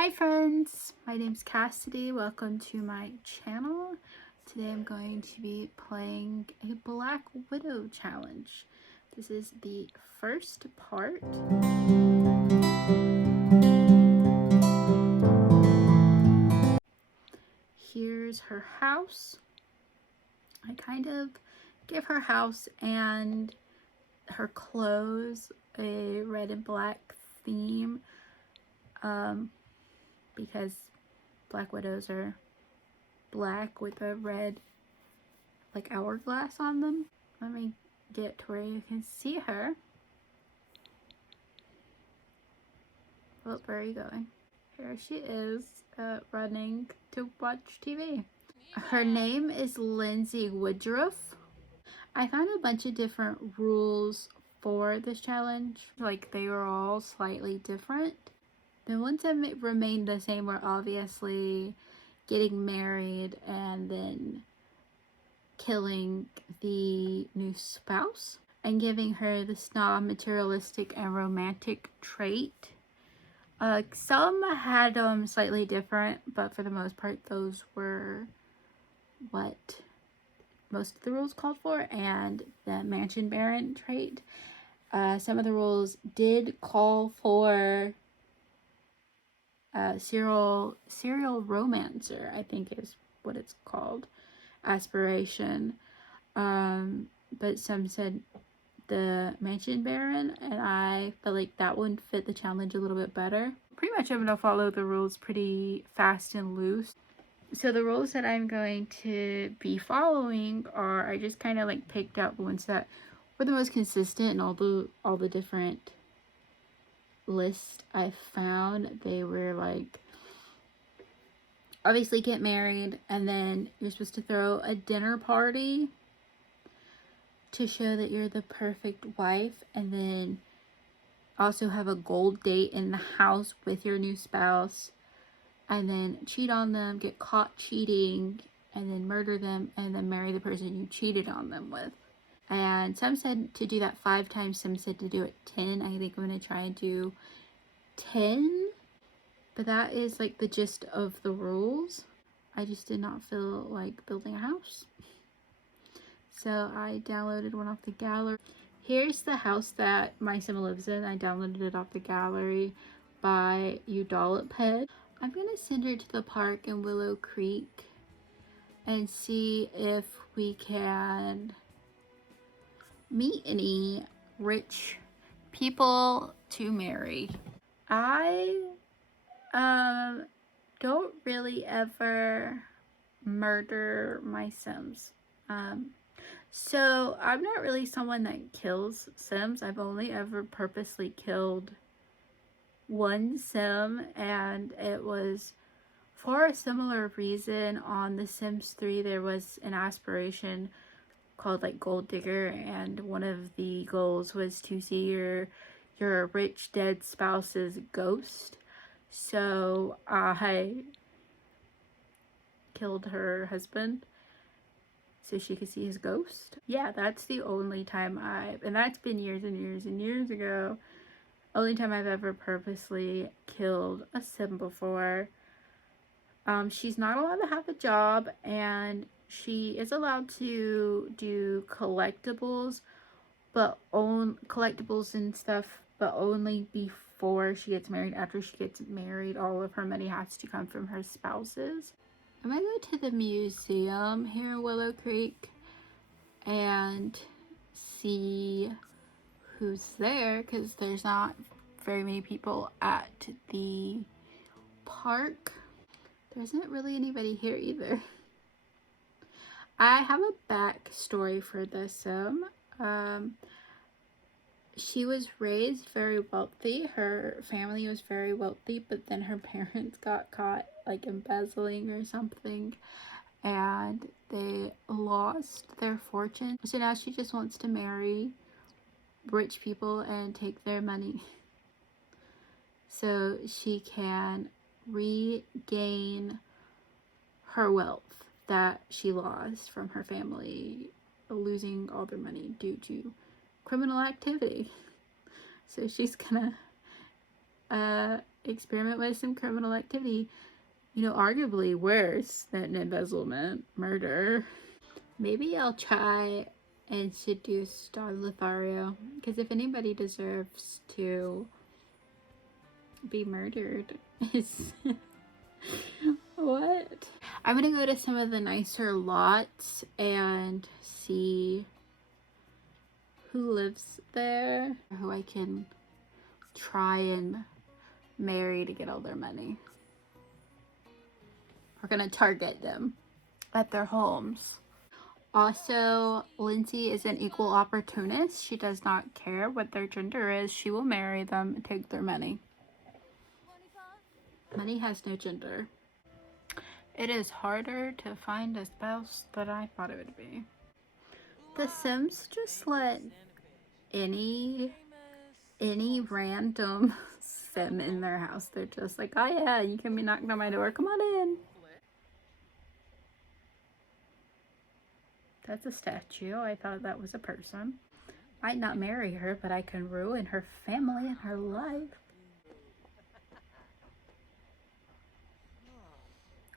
Hi friends, my name's Cassidy. Welcome to my channel. Today I'm going to be playing a Black Widow challenge. This is the first part. Here's her house. I kind of give her house and her clothes a red and black theme because Black Widows are black with a red like hourglass on them. Let me get to where you can see her. Oh, where are you going? Here she is running to watch TV. Her name is Lindsay Woodruff. I found a bunch of different rules for this challenge. Like they were all slightly different. The ones that remained the same were obviously getting married and then killing the new spouse and giving her the snob, materialistic, and romantic trait. Some had them slightly different, but for the most part those were what most of the rules called for, and the mansion baron trait. Some of the rules did call for serial romancer, I think is what it's called, aspiration. But some said the mansion baron, and I feel like that one fit the challenge a little bit better. Pretty much I'm going to follow the rules pretty fast and loose. So the rules that I'm going to be following are, I just kind of like picked out the ones that were the most consistent in all the different lists I found. They were like, obviously get married, and then you're supposed to throw a dinner party to show that you're the perfect wife, and then also have a gold date in the house with your new spouse, and then cheat on them, get caught cheating, and then murder them, and then marry the person you cheated on them with. And some said to do that 5 times, some said to do it 10. I think I'm going to try and do 10, but that is like the gist of the rules. I just did not feel like building a house, so I downloaded one off the gallery. Here's the house that my sim lives in. I downloaded it off the gallery by Udalloped. I'm gonna send her to the park in Willow Creek and see if we can meet any rich people to marry. I don't really ever murder my sims. So I'm not really someone that kills sims. I've only ever purposely killed one sim, and it was for a similar reason. On The Sims 3 there was an aspiration called like Gold Digger, and one of the goals was to see your rich dead spouse's ghost. So I killed her husband so she could see his ghost. Yeah, that's the only time and that's been years and years and years ago, only time I've ever purposely killed a sim before. She's not allowed to have a job, and she is allowed to do collectibles, but own collectibles and stuff, but only before she gets married. After she gets married, all of her money has to come from her spouses. I'm gonna go to the museum here in Willow Creek and see who's there, because there's not very many people at the park. There isn't really anybody here either. I have a backstory for this sim. She was raised very wealthy. Her family was very wealthy, but then her parents got caught like embezzling or something, and they lost their fortune. So now she just wants to marry rich people and take their money so she can regain her wealth that she lost from her family losing all their money due to criminal activity. So she's gonna experiment with some criminal activity. You know, arguably worse than embezzlement, murder. Maybe I'll try and seduce Don Lothario, because if anybody deserves to be murdered, it's what? I'm gonna go to some of the nicer lots and see who lives there, who I can try and marry to get all their money. We're gonna target them at their homes. Also, Lindsay is an equal opportunist. She does not care what their gender is. She will marry them and take their money. Money has no gender. It is harder to find a spouse than I thought it would be. The Sims just let any random Sim in their house. They're just like, oh yeah, you can be knocking on my door. Come on in. That's a statue. I thought that was a person. Might not marry her, but I can ruin her family and her life.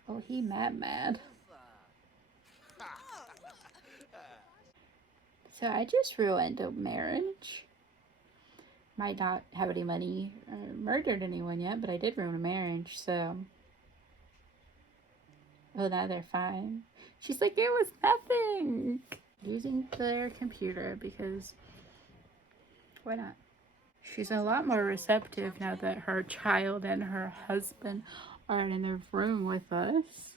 Oh, he mad. So I just ruined a marriage. Might not have any money or murdered anyone yet, but I did ruin a marriage, so. Oh, now they're fine. She's like, it was nothing. Using their computer because why not? She's a lot more receptive now that her child and her husband are in the room with us.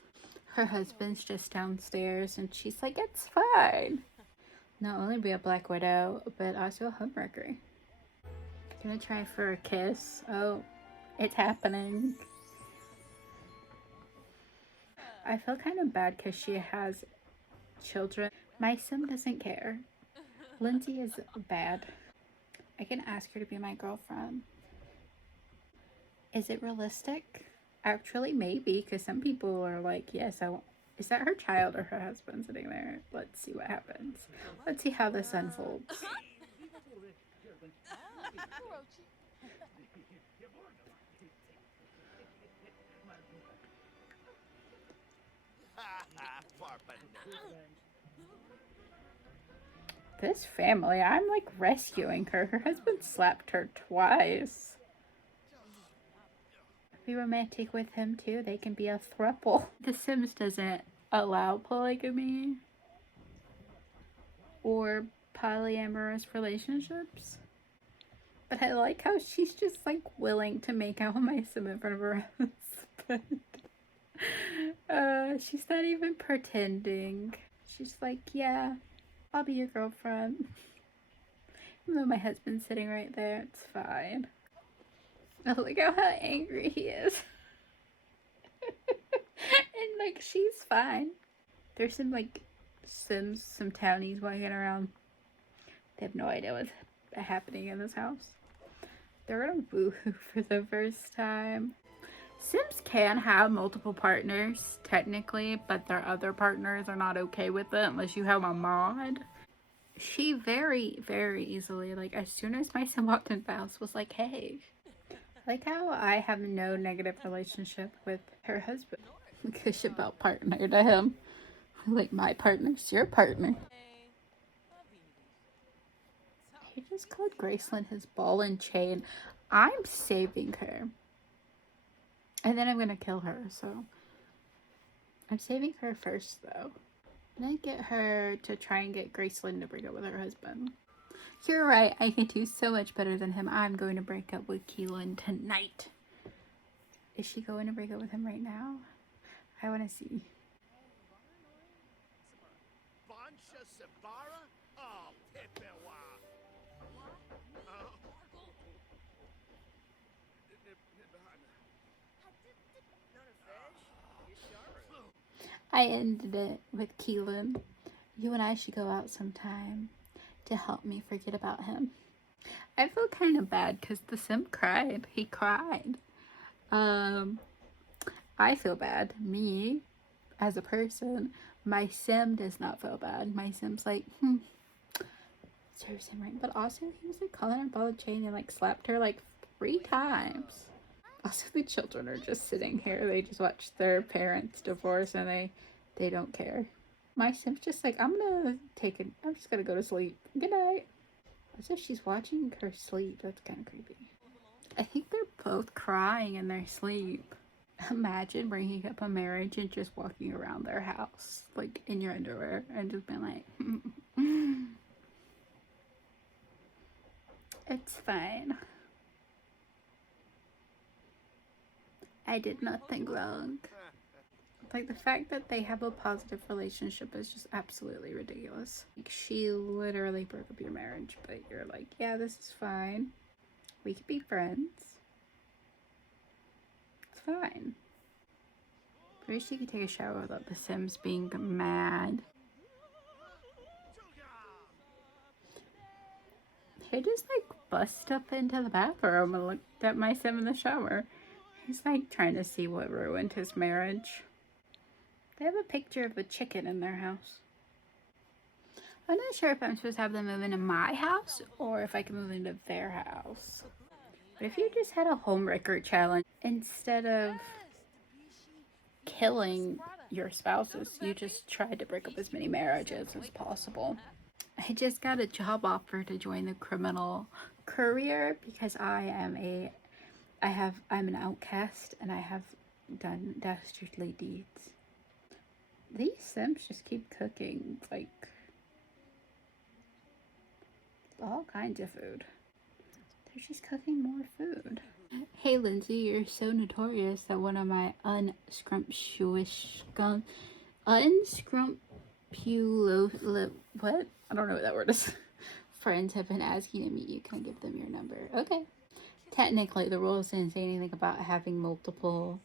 Her husband's just downstairs and she's like, it's fine. Not only be a Black Widow, but also a homewrecker. Gonna try for a kiss. Oh, it's happening. I feel kind of bad because she has children. My Sim doesn't care. Lindsay is bad. I can ask her to be my girlfriend. Is it realistic? Actually, maybe, because some people are like, yes, I want. Is that her child or her husband sitting there? Let's see what happens. Let's see how this unfolds. This family, I'm like rescuing her. Her husband slapped her twice. Be romantic with him too. They can be a throuple. The Sims doesn't allow polygamy or polyamorous relationships. But I like how she's just like willing to make out with my Sim in front of her husband. She's not even pretending. She's like, yeah, I'll be your girlfriend. Even though my husband's sitting right there, it's fine. Oh, look how angry he is. And like, she's fine. There's some like Sims, some townies walking around. They have no idea what's happening in this house. They're gonna boo-hoo for the first time. Sims can have multiple partners, technically, but their other partners are not okay with it unless you have a mod. She very, very easily, like, as soon as my Sim walked into the house, was like, hey. Like how I have no negative relationship with her husband because she about partner to him. Like, my partner's your partner. He just called Graceland his ball and chain. I'm saving her. And then I'm gonna kill her, so. I'm saving her first, though. I'm gonna get her to try and get Graceland to break up with her husband. You're right, I can do so much better than him. I'm going to break up with Keelan tonight. Is she going to break up with him right now? I want to see. I ended it with Keelan. You and I should go out sometime to help me forget about him. I feel kind of bad because the Sim cried. He cried. I feel bad. Me, as a person, my Sim does not feel bad. My Sim's like, serves him right. But also, he was like calling her ball and chain and like slapped her like 3 times. Also, the children are just sitting here. They just watched their parents divorce and they don't care. My Sim's just like, I'm just gonna go to sleep. Good night. As if she's watching her sleep. That's kind of creepy. I think they're both crying in their sleep. Imagine breaking up a marriage and just walking around their house, like in your underwear, and just being like, it's fine. I did nothing wrong. Like, the fact that they have a positive relationship is just absolutely ridiculous. Like, she literally broke up your marriage, but you're like, yeah, this is fine. We could be friends. It's fine. I wish you could take a shower without the Sims being mad. He just like bust up into the bathroom and looked at my Sim in the shower. He's like trying to see what ruined his marriage. They have a picture of a chicken in their house. I'm not sure if I'm supposed to have them move into my house or if I can move into their house. But if you just had a homewrecker challenge, instead of killing your spouses, you just tried to break up as many marriages as possible. I just got a job offer to join the criminal career because I'm an outcast and I have done dastardly deeds. These Sims just keep cooking like all kinds of food. They're just cooking more food. Hey Lindsay, you're so notorious that one of my what? I don't know what that word is. Friends have been asking to meet you. Can I give them your number? Okay. Technically, the rules didn't say anything about having multiple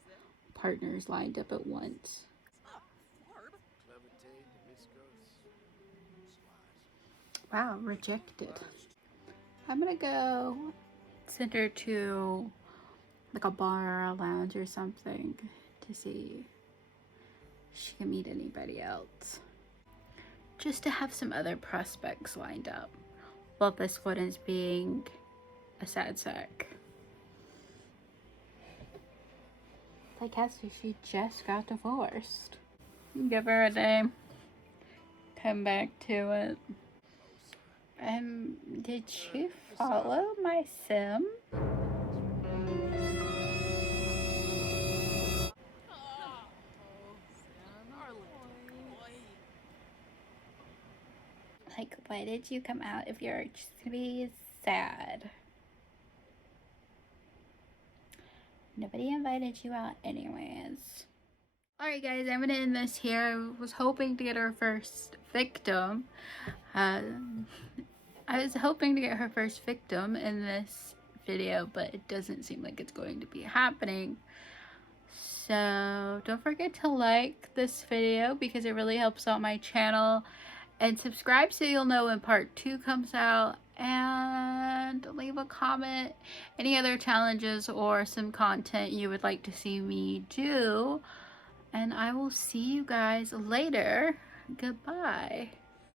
partners lined up at once. Wow, rejected. I'm gonna go send her to like a bar or a lounge or something to see if she can meet anybody else. Just to have some other prospects lined up. Well, this one is being a sad sack. Like Cassie, she just got divorced. Give her a day. Come back to it. Did you follow my Sim? Like, why did you come out if you're just gonna be sad? Nobody invited you out anyways. Alright guys, I'm gonna end this here. I was hoping to get our first victim. I was hoping to get her first victim in this video, but it doesn't seem like it's going to be happening. So don't forget to like this video because it really helps out my channel, and subscribe so you'll know when part 2 comes out, and leave a comment any other challenges or some content you would like to see me do, and I will see you guys later. Goodbye.